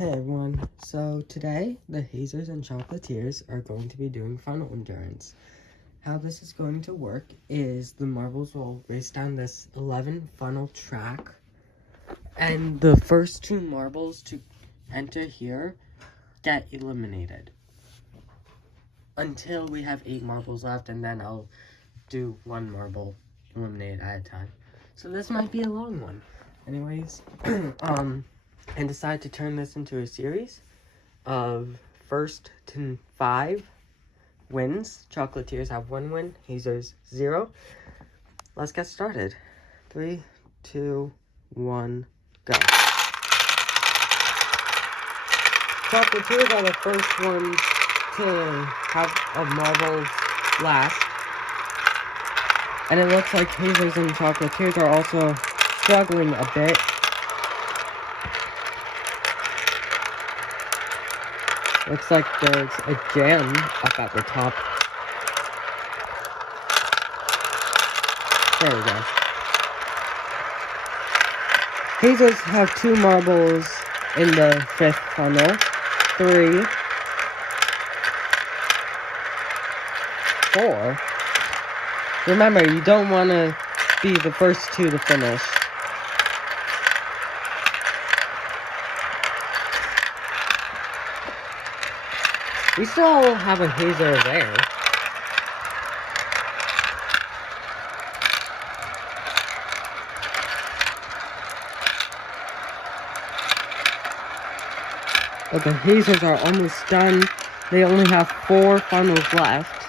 Hey everyone, so today the Hazers and Chocolatiers are going to be doing funnel endurance. How this is going to work is the marbles will race down this 11 funnel track, and the first two marbles to enter here get eliminated until we have 8 marbles left, and then I'll do one marble eliminated at a time. So this might be a long one. Anyways, and decided to turn this into a series of first to 5 wins. Chocolatiers have 1 win, Hazers 0. Let's get started. 3, 2, 1, go. Chocolatiers are the first ones to have a marble last. And it looks like Hazers and Chocolatiers are also struggling a bit. Looks like there's a jam up at the top. There we go. Hazers have 2 marbles in the 5th funnel. 3. 4. Remember, you don't want to be the first 2 to finish. We still have a Hazer there. But the Hazers are almost done. They only have 4 funnels left.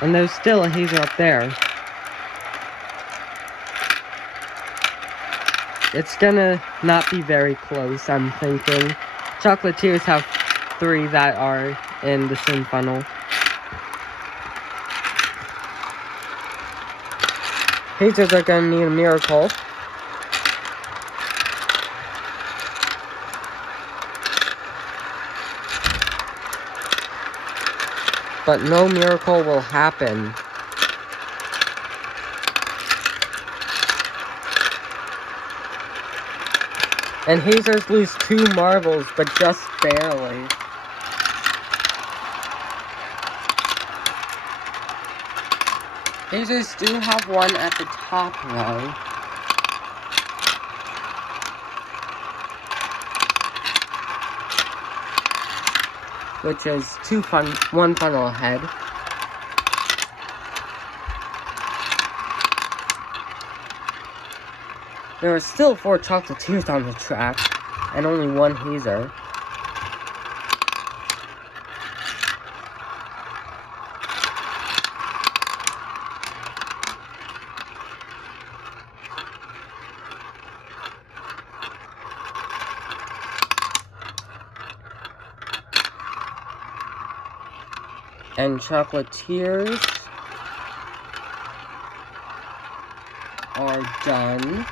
And there's still a Hazer up there. It's gonna not be very close, I'm thinking. Chocolatiers have 3 that are in the same funnel. Hazers are gonna need a miracle. But no miracle will happen. And Hazers lose 2 marbles, but just barely. Hazers do have 1 at the top row. Which is 1 funnel ahead. There are still 4 Chocolatiers on the track, and only 1 Hazer. And Chocolatiers are done.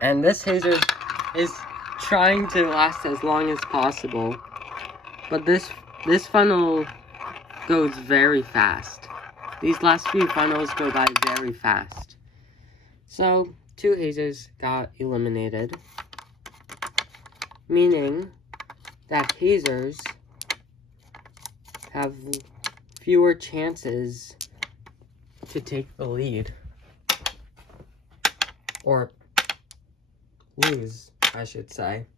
And this Hazer is trying to last as long as possible. But this funnel goes very fast. These last few funnels go by very fast. So, 2 Hazers got eliminated. Meaning that Hazers have fewer chances to take the lead. Or lose, I should say.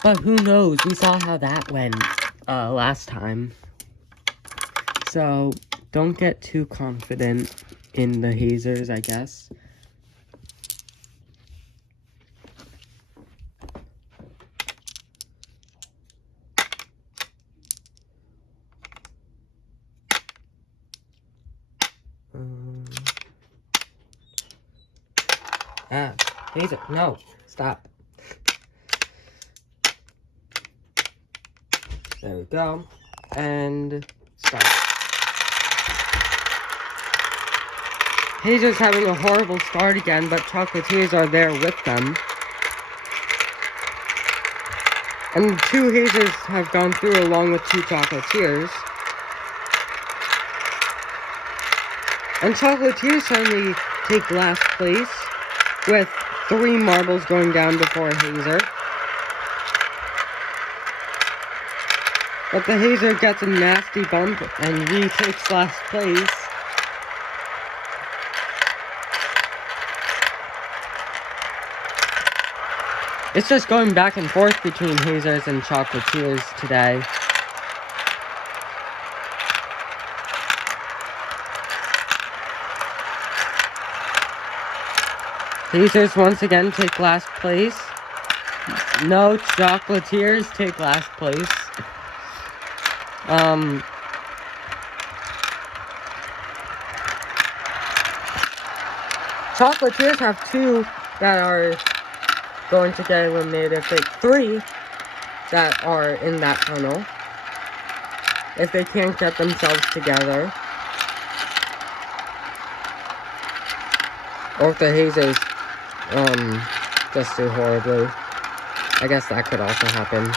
But who knows? We saw how that went last time. So, don't get too confident in the Hazers, I guess. Hazer, no, stop. There we go. And start. Hazer's having a horrible start again, but Chocolatiers are there with them. And 2 Hazers have gone through along with 2 Chocolatiers. And Chocolatier suddenly take last place with 3 marbles going down before Hazer. But the Hazer gets a nasty bump and retakes last place. It's just going back and forth between Hazers and Chocolatiers today. Hazers once again take last place. No, Chocolatiers take last place. Chocolatiers have 2 that are going to get eliminated. 3 that are in that tunnel. If they can't get themselves together. Or if the Hazers just do horribly. I guess that could also happen.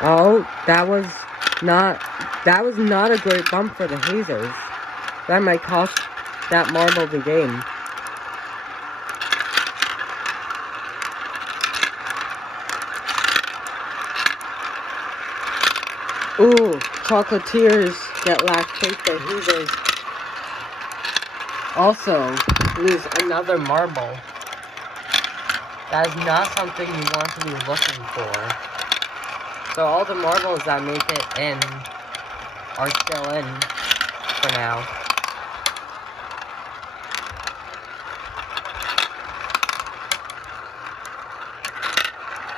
Oh, that was not a great bump for the Hazers. That might cost that marble the game. Ooh, Chocolatiers get last place. The Hazers also lose another marble. That is not something you want to be looking for. So all the marbles that make it in are still in for now.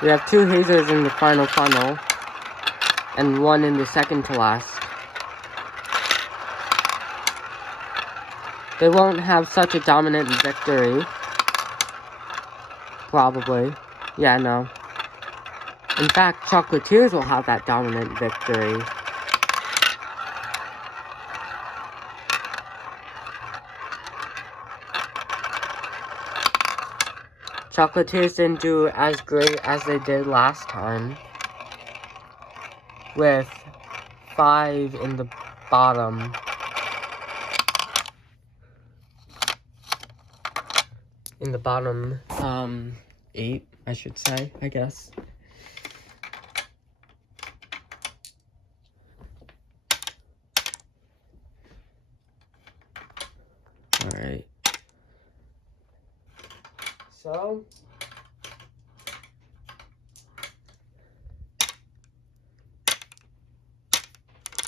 We have 2 Hazers in the final funnel, and 1 in the second to last. They won't have such a dominant victory. Probably. Yeah, no. In fact, Chocolatiers will have that dominant victory. Chocolatiers didn't do as great as they did last time. With 5 in the bottom. In the bottom, 8, I should say, I guess. Alright. So,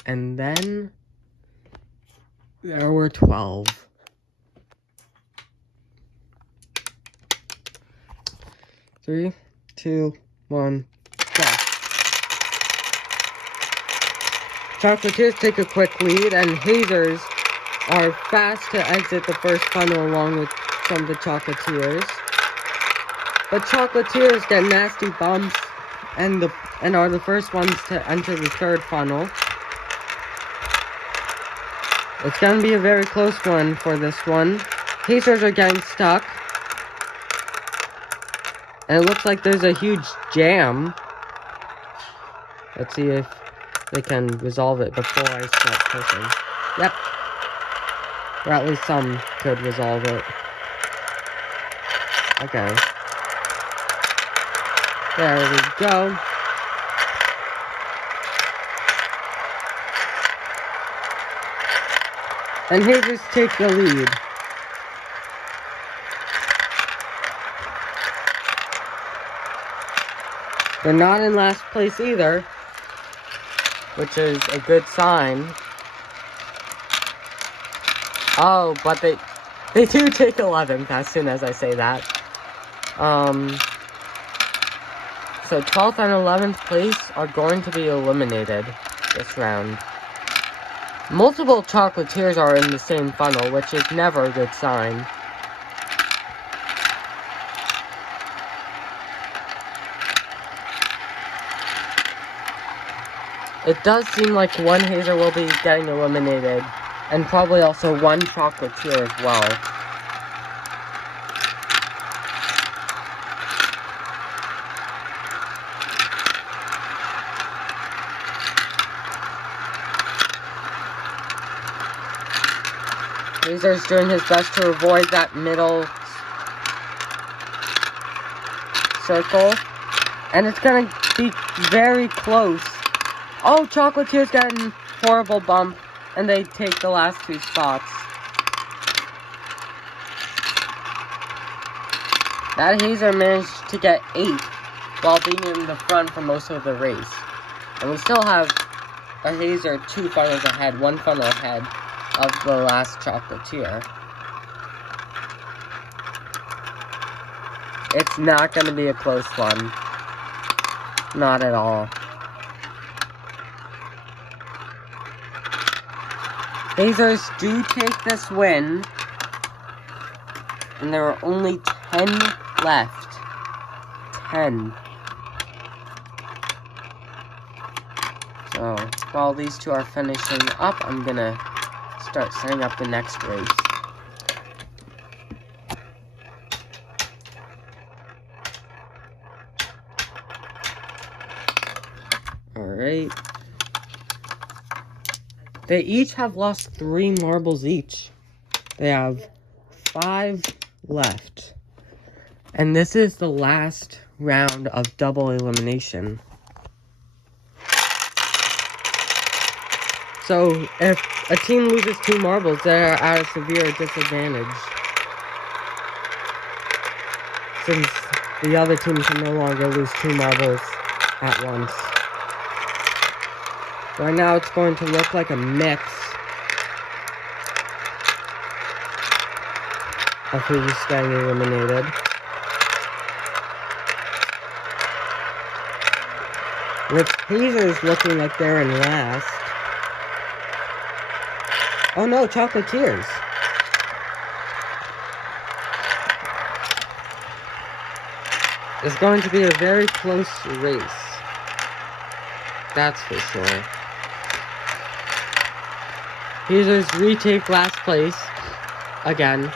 and then there were 12. 3, 2, 1, go. Chocolatiers take a quick lead, and Hazers are fast to exit the first funnel along with some of the Chocolatiers. But Chocolatiers get nasty bumps and are the first ones to enter the third funnel. It's going to be a very close one for this one. Hazers are getting stuck. And it looks like there's a huge jam. Let's see if they can resolve it before I start pushing. Yep. Or at least some could resolve it. Okay. There we go. And Hazers take the lead. They're not in last place either, which is a good sign. Oh, but they do take 11th as soon as I say that. So 12th and 11th place are going to be eliminated this round. Multiple Chocolatiers are in the same funnel, which is never a good sign. It does seem like 1 Hazer will be getting eliminated, and probably also 1 Chocolatier as well. Hazer's doing his best to avoid that middle circle. And it's gonna be very close. Oh, Chocolatier's getting horrible bump. And they take the last 2 spots. That Hazer managed to get 8 while being in the front for most of the race. And we still have a Hazer 2 funnels ahead, 1 funnel ahead of the last Chocolatier. It's not going to be a close one. Not at all. Hazers do take this win. And there are only 10 left. 10. So, while these 2 are finishing up, I'm gonna start setting up the next race. Alright. They each have lost 3 marbles each. They have 5 left. And this is the last round of double elimination. So, if a team loses 2 marbles, they're at a severe disadvantage. Since the other team can no longer lose 2 marbles at once. Right now, it's going to look like a mix of who's getting eliminated. With Hazers looking like they're in last. Oh no, Chocolatiers. It's going to be a very close race. That's for sure. Hazers retake last place again.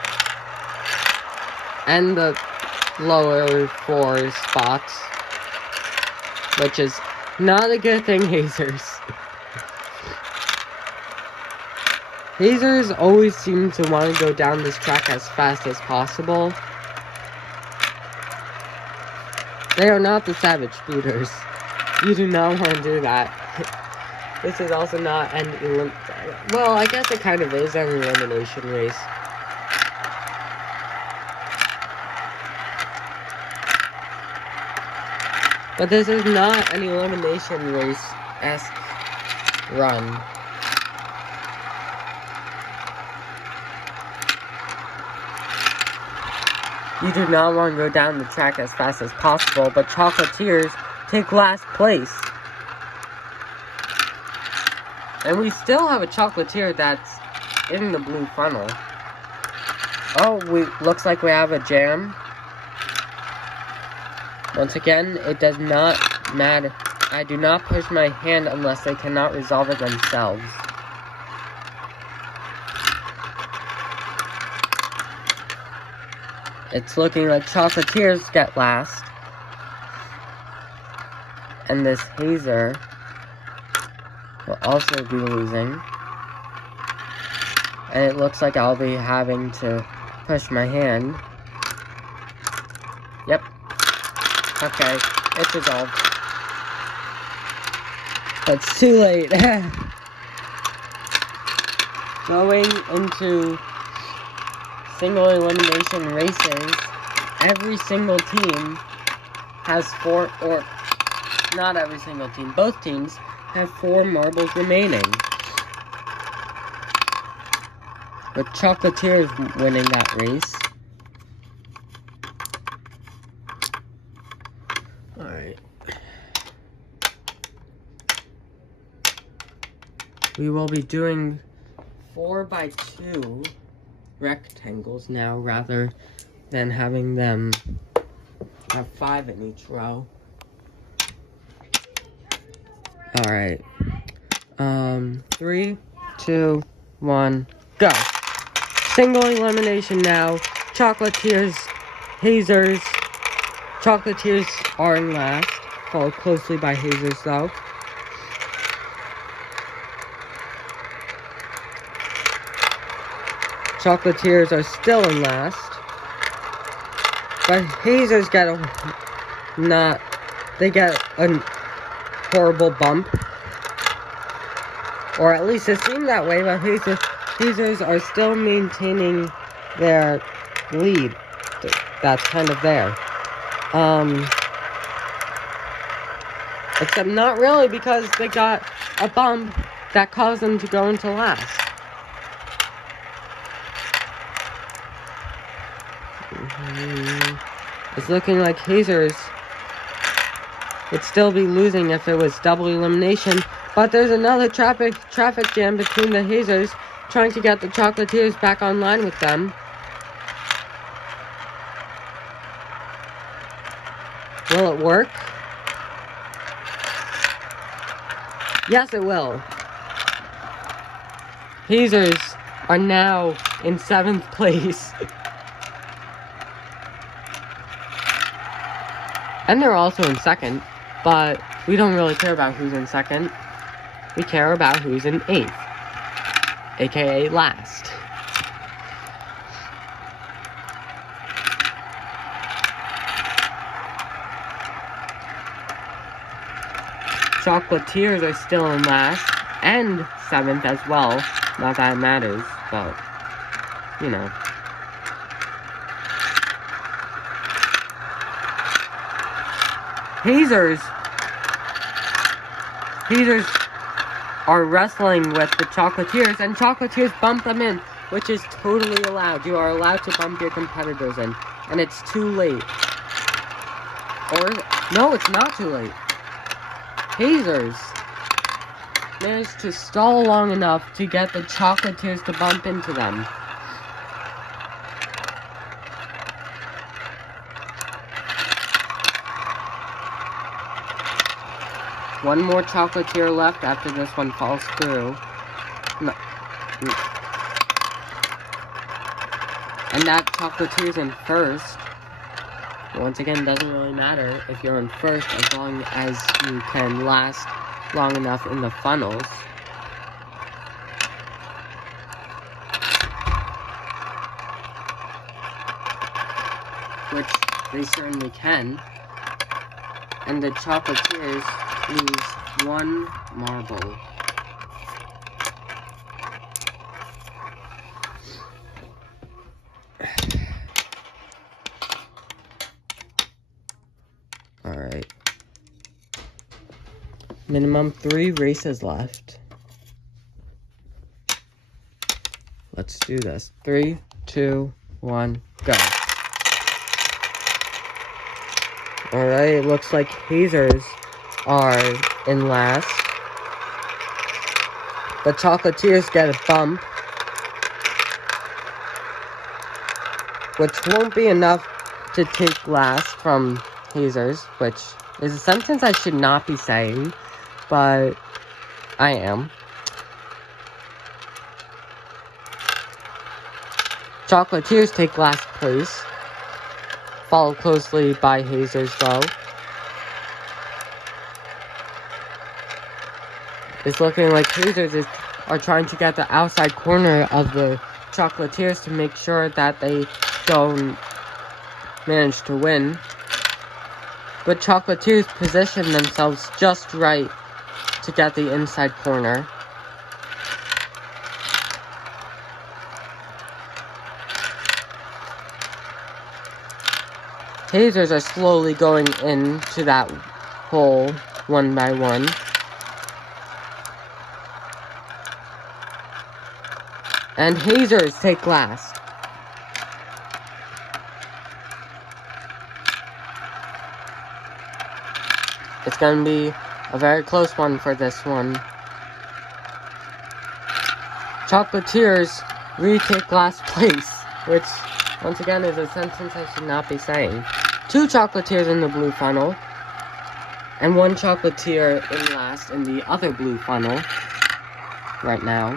And the lower 4 spots. Which is not a good thing, Hazers. Hazers always seem to want to go down this track as fast as possible. They are not the savage speeders. You do not want to do that. This is also not an well, I guess it kind of is an elimination race. But this is not an elimination race-esque run. You do not want to go down the track as fast as possible, but Chocolatiers take last place. And we still have a Chocolatier that's in the blue funnel. Oh, looks like we have a jam. Once again, it does not matter. I do not push my hand unless they cannot resolve it themselves. It's looking like Chocolatiers get last. And this Hazer will also be losing. And it looks like I'll be having to push my hand. Yep. Okay, it's resolved. But it's too late. Going into single elimination races, every single team has 4, or not every single team, both teams have 4 marbles remaining. But Chocolatier is winning that race. Alright. We will be doing 4x2 rectangles now, rather than having them have 5 in each row. Alright. 3, 2, 1, go. Single elimination now. Chocolatiers, Hazers. Chocolatiers are in last, followed closely by Hazers though. Chocolatiers are still in last. But Hazers get they get a horrible bump. Or at least it seemed that way, but Hazers are still maintaining their lead. That's kind of there. Except not really, because they got a bump that caused them to go into last. It's looking like Hazers would still be losing if it was double elimination, but there's another traffic jam between the Hazers trying to get the Chocolatiers back online with them. Will it work? Yes, it will. Hazers are now in 7th place. And they're also in 2nd, but we don't really care about who's in 2nd. We care about who's in 8th, aka last. Chocolatiers are still in last, and 7th as well. Not that it matters, but, you know. Hazers are wrestling with the Chocolatiers, and Chocolatiers bump them in, which is totally allowed. You are allowed to bump your competitors in, and it's too late. Or, no, it's not too late. Hazers managed to stall long enough to get the Chocolatiers to bump into them. One more Chocolatier left after this one falls through. No. And that Chocolatier's in 1st. Once again, doesn't really matter if you're in 1st as long as you can last long enough in the funnels. Which they certainly can. And the Chocolatiers lose 1 marble. Alright. Minimum 3 races left. Let's do this. 3, 2, 1, go. Alright, it looks like Hazers are in last. The Chocolatiers get a bump, which won't be enough to take last from Hazers, which is a sentence I should not be saying, but I am. Chocolatiers take last place, followed closely by Hazers though. It's looking like Hazers are trying to get the outside corner of the Chocolatiers to make sure that they don't manage to win. But Chocolatiers position themselves just right to get the inside corner. Hazers are slowly going into that hole one by one. And Hazers take last. It's going to be a very close one for this one. Chocolatiers retake last place, which, once again, is a sentence I should not be saying. 2 Chocolatiers in the blue funnel, and 1 Chocolatier in last in the other blue funnel right now.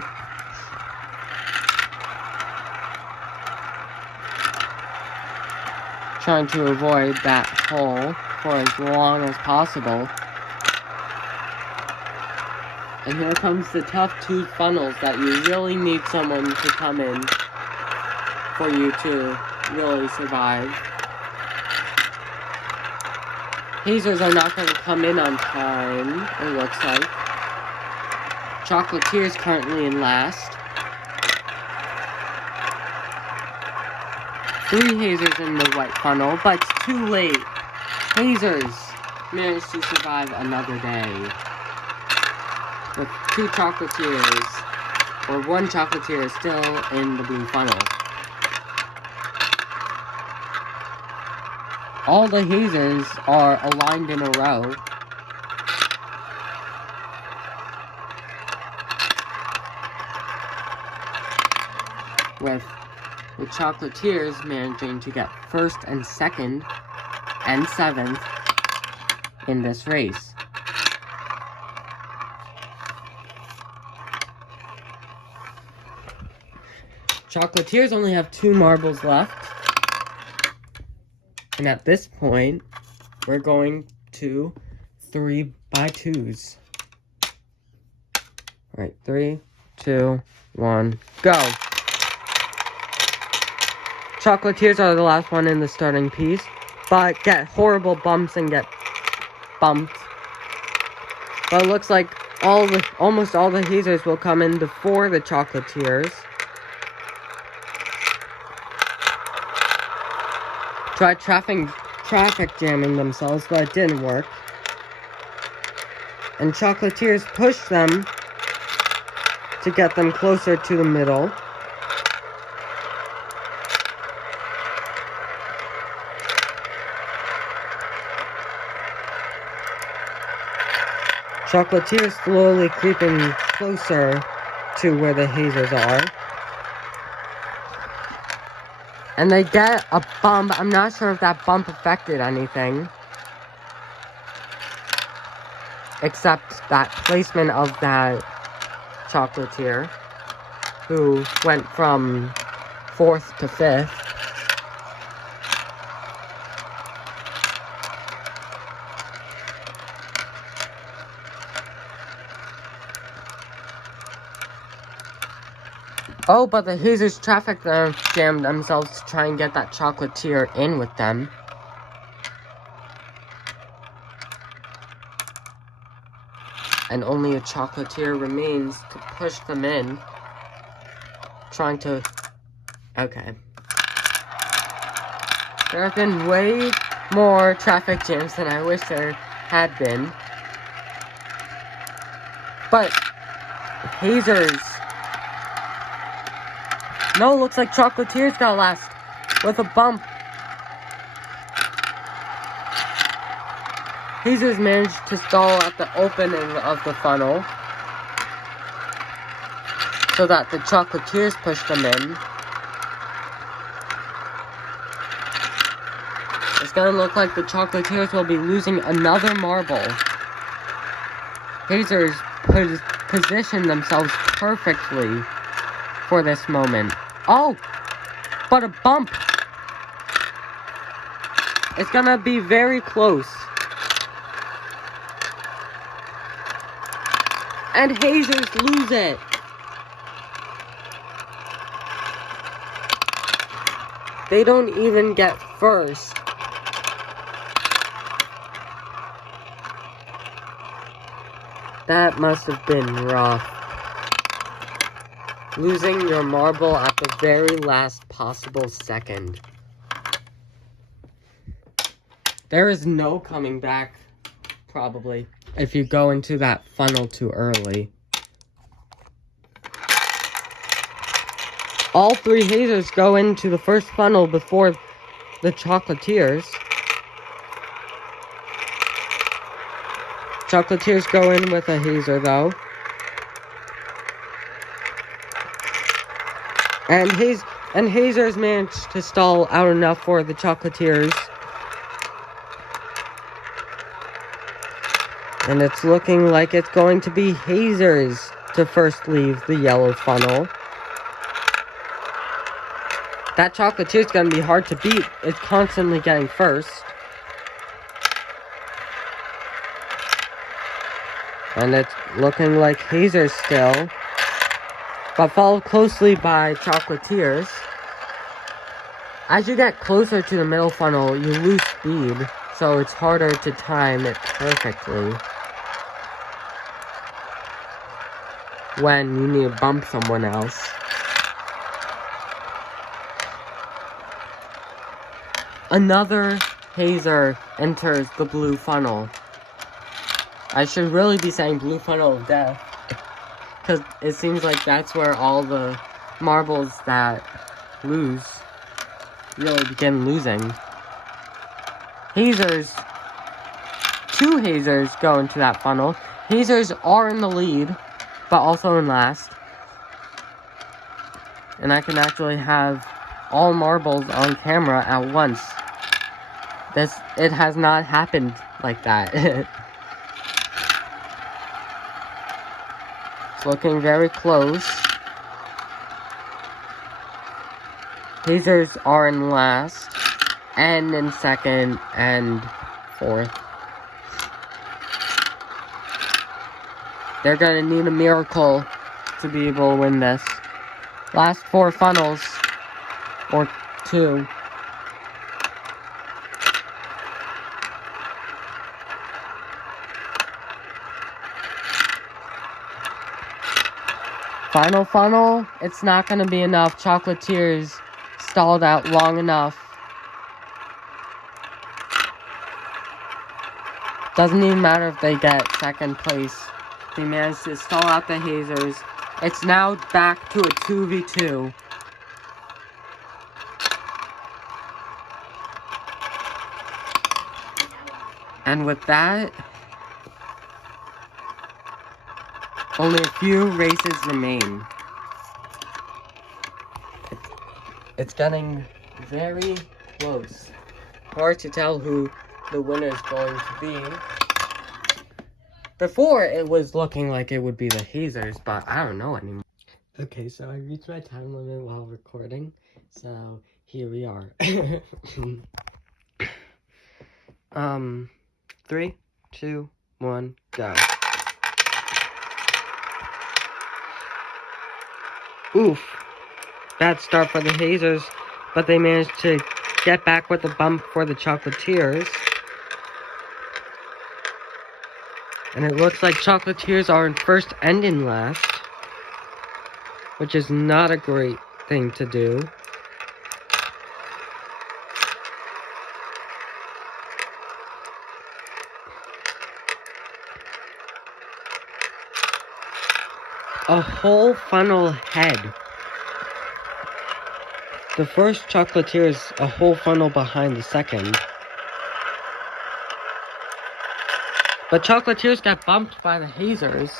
Trying to avoid that hole for as long as possible. And here comes the tough 2 funnels that you really need someone to come in for you to really survive. Hazers are not going to come in on time, it looks like. Chocolatier is currently in last. 3 Hazers in the white funnel, but it's too late. Hazers managed to survive another day. With 2 Chocolatiers, or 1 Chocolatier still in the blue funnel. All the Hazers are aligned in a row. With the Chocolatiers managing to get 1st and 2nd and 7th in this race. Chocolatiers only have 2 marbles left. And at this point, we're going to 3 by 2s. Alright, 3, 2, 1, go! Chocolatiers are the last one in the starting piece, but get horrible bumps and get bumped. But it looks like almost all the Hazers will come in before the Chocolatiers. Tried traffic jamming themselves, but it didn't work. And Chocolatiers pushed them to get them closer to the middle. Chocolatiers slowly creeping closer to where the Hazers are. And they get a bump. I'm not sure if that bump affected anything. Except that placement of that Chocolatier, who went from 4th to 5th. Oh, but the Hazers traffic jammed themselves to try and get that Chocolatier in with them. And only a Chocolatier remains to push them in. Trying to... Okay. There have been way more traffic jams than I wish there had been. But... Hazers... No, looks like Chocolatiers got last with a bump. Hazers managed to stall at the opening of the funnel so that the Chocolatiers pushed them in. It's gonna look like the Chocolatiers will be losing another marble. Hazers positioned themselves perfectly for this moment. Oh! But a bump! It's gonna be very close. And Hazers lose it. They don't even get first. That must have been rough. Losing your marble at the very last possible second. There is no coming back, probably, if you go into that funnel too early. All 3 Hazers go into the first funnel before the Chocolatiers. Chocolatiers go in with a Hazer, though. And Hazers managed to stall out enough for the Chocolatiers. And it's looking like it's going to be Hazers to first leave the yellow funnel. That Chocolatier is going to be hard to beat. It's constantly getting first. And it's looking like Hazer still. But followed closely by Chocolatiers. As you get closer to the middle funnel, you lose speed, so it's harder to time it perfectly when you need to bump someone else. Another Hazer enters the blue funnel. I should really be saying blue funnel of death, because it seems like that's where all the marbles that lose really begin losing. Hazers, 2 Hazers go into that funnel. Hazers are in the lead, but also in last. And I can actually have all marbles on camera at once. It has not happened like that. It's looking very close. Hazers are in last, and in second, and fourth. They're gonna need a miracle to be able to win this. Last 4 funnels, or 2. Final funnel, it's not gonna be enough. Chocolatiers stalled out long enough. Doesn't even matter if they get second place. They managed to stall out the Hazers. It's now back to a 2v2. And with that, only a few races remain. It's getting very close. Hard to tell who the winner is going to be. Before, it was looking like it would be the Hazers, but I don't know anymore. Okay, so I reached my time limit while recording, so here we are. 3, 2, 1, go. Oof. Bad start for the Hazers, but they managed to get back with the bump for the Chocolatiers. And it looks like Chocolatiers are in first and in last, which is not a great thing to do. A whole funnel ahead. The first Chocolatier is a whole funnel behind the second. But Chocolatiers got bumped by the Hazers,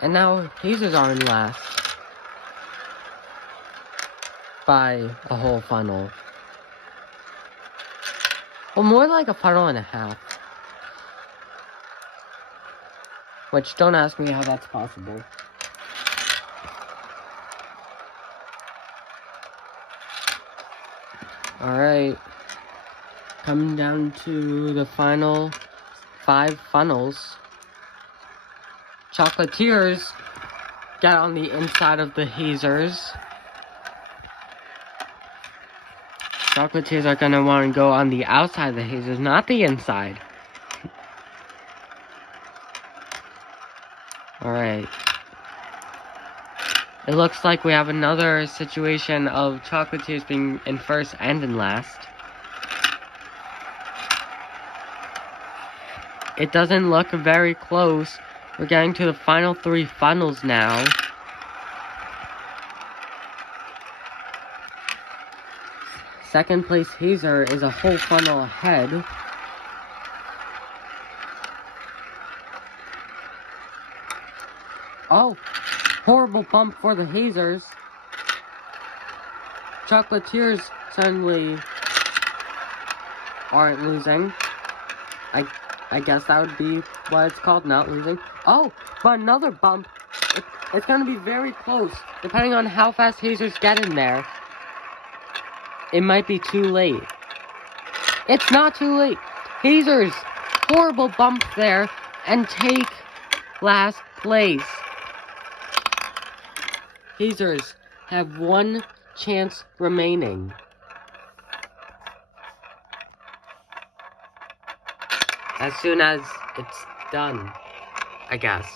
and now Hazers are in last by a whole funnel. Well, more like a funnel and a half. Which, don't ask me how that's possible. Alright, coming down to the final 5 funnels. Chocolatiers got on the inside of the Hazers. Chocolatiers are gonna want to go on the outside of the Hazers, not the inside. Alright. It looks like we have another situation of Chocolatiers being in first and in last. It doesn't look very close. We're getting to the final 3 funnels now. Second place Hazer is a whole funnel ahead. Oh, horrible bump for the Hazers. Chocolatiers suddenly aren't losing. I guess that would be what it's called, not losing. Oh, but another bump. It's going to be very close. Depending on how fast Hazers get in there, it might be too late. It's not too late. Hazers, horrible bump there, and take last place. Hazers have 1 chance remaining. as soon as it's done, I guess.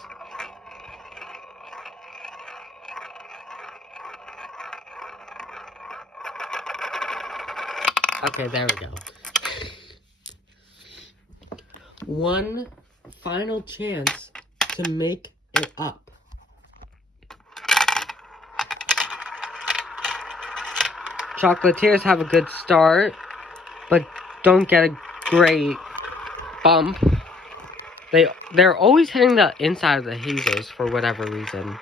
Okay, there we go. One final chance to make it up. Chocolatiers have a good start, but don't get a great bump. They're always hitting the inside of the Hazers for whatever reason.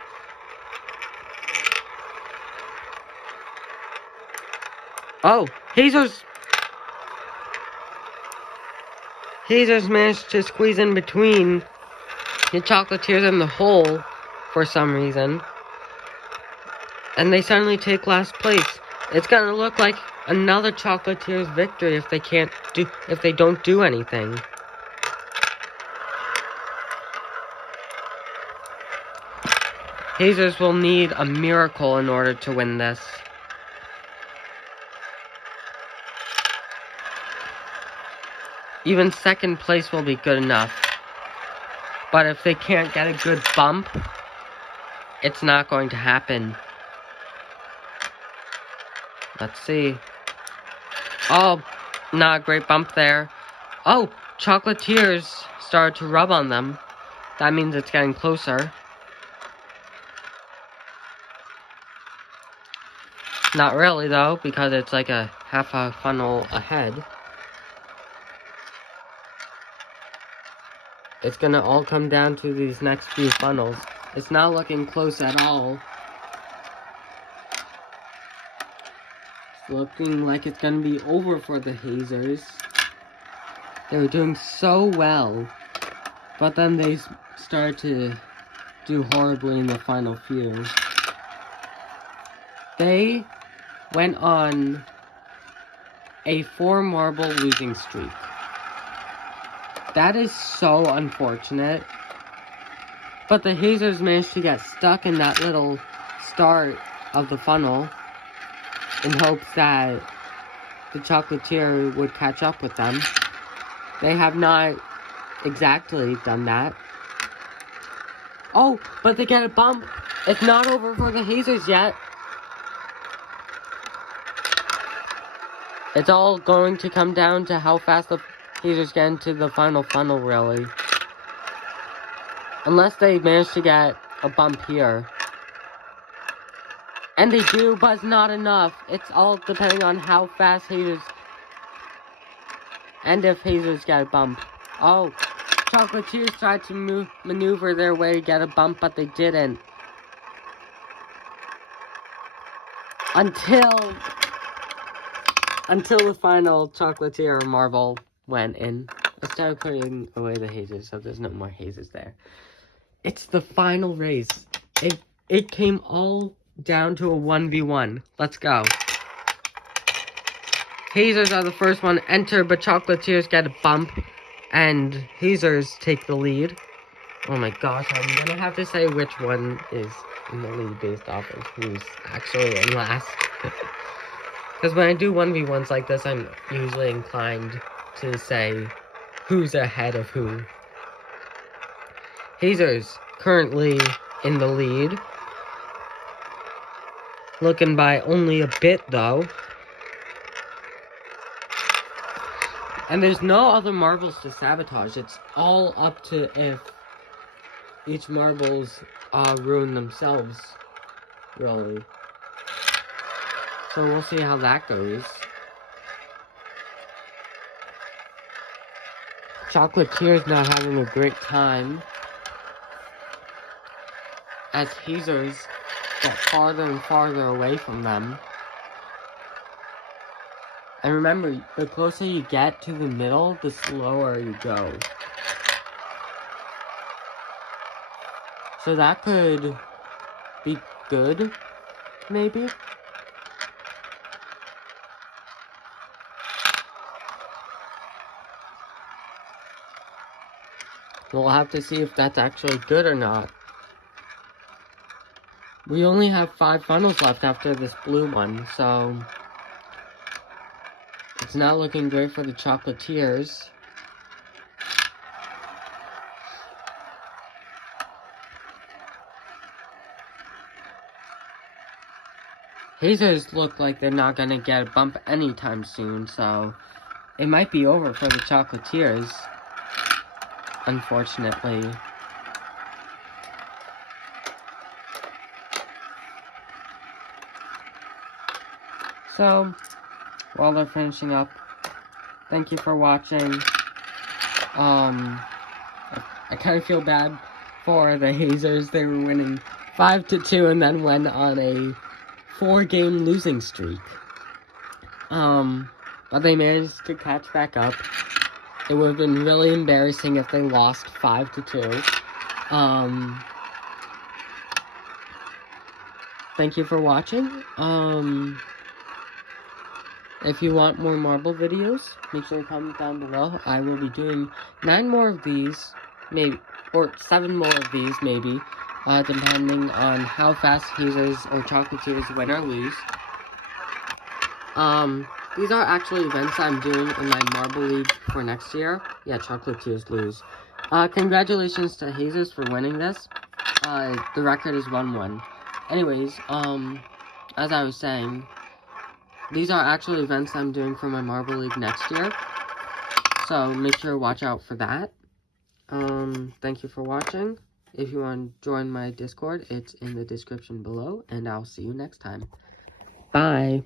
Oh, Hazers managed to squeeze in between the Chocolatiers and the hole for some reason. And they suddenly take last place. It's gonna look like another Chocolatiers victory if they don't do anything. Hazers will need a miracle in order to win this. Even second place will be good enough. But if they can't get a good bump, it's not going to happen. Let's see. Oh, not a great bump there. Oh, Chocolatiers started to rub on them. That means it's getting closer. Not really, though, because it's like a half a funnel ahead. It's gonna all come down to these next few funnels. It's not looking close at all. It's looking like it's gonna be over for the Hazers. They were doing so well, but then they started to do horribly in the final few. They went on a 4-marble losing streak. That is so unfortunate. But the Hazers managed to get stuck in that little start of the funnel in hopes that the Chocolatier would catch up with them. They have not exactly done that. Oh, but they get a bump. It's not over for the Hazers yet. It's all going to come down to how fast the Hazers get into the final funnel, really. Unless they manage to get a bump here. And they do, but it's not enough. It's all depending on how fast Hazers... And if Hazers get a bump. Oh, Chocolatiers tried to maneuver their way to get a bump, but they didn't. Until the final Chocolatier marble went in. I started putting away the Hazers, so there's no more Hazers there. It's the final race. It came all down to a 1v1. Let's go. Hazers are the first one to enter, but Chocolatiers get a bump, and Hazers take the lead. Oh my gosh, I'm gonna have to say which one is in the lead based off of who's actually in last. Because when I do 1v1s like this, I'm usually inclined to say who's ahead of who. Hazers currently in the lead. Looking by only a bit, though. And there's no other marbles to sabotage. It's all up to if each marbles ruin themselves, really. So we'll see how that goes. Chocolatier's not having a great time, as Hazers get farther and farther away from them. And remember, the closer you get to the middle, the slower you go. So that could be good, maybe? We'll have to see if that's actually good or not. We only have 5 funnels left after this blue one, so it's not looking great for the Chocolatiers. Hazers look like they're not gonna get a bump anytime soon, so it might be over for the Chocolatiers, unfortunately. So, while they're finishing up, thank you for watching. I kind of feel bad for the Hazers. They were winning 5-2 and then went on a 4-game losing streak. But they managed to catch back up. It would have been really embarrassing if they lost 5-2. Thank you for watching. If you want more marble videos, make sure to comment down below. I will be doing 9 more of these, maybe, or 7 more of these, maybe, depending on how fast Hazers or Chocolatiers win or lose. These are actually events I'm doing in my Marble League for next year. Yeah, Chocolatiers lose. Congratulations to Hazers for winning this. The record is 1-1. Anyways, as I was saying, these are actually events I'm doing for my Marble League next year. So make sure to watch out for that. Thank you for watching. If you want to join my Discord, it's in the description below, and I'll see you next time. Bye.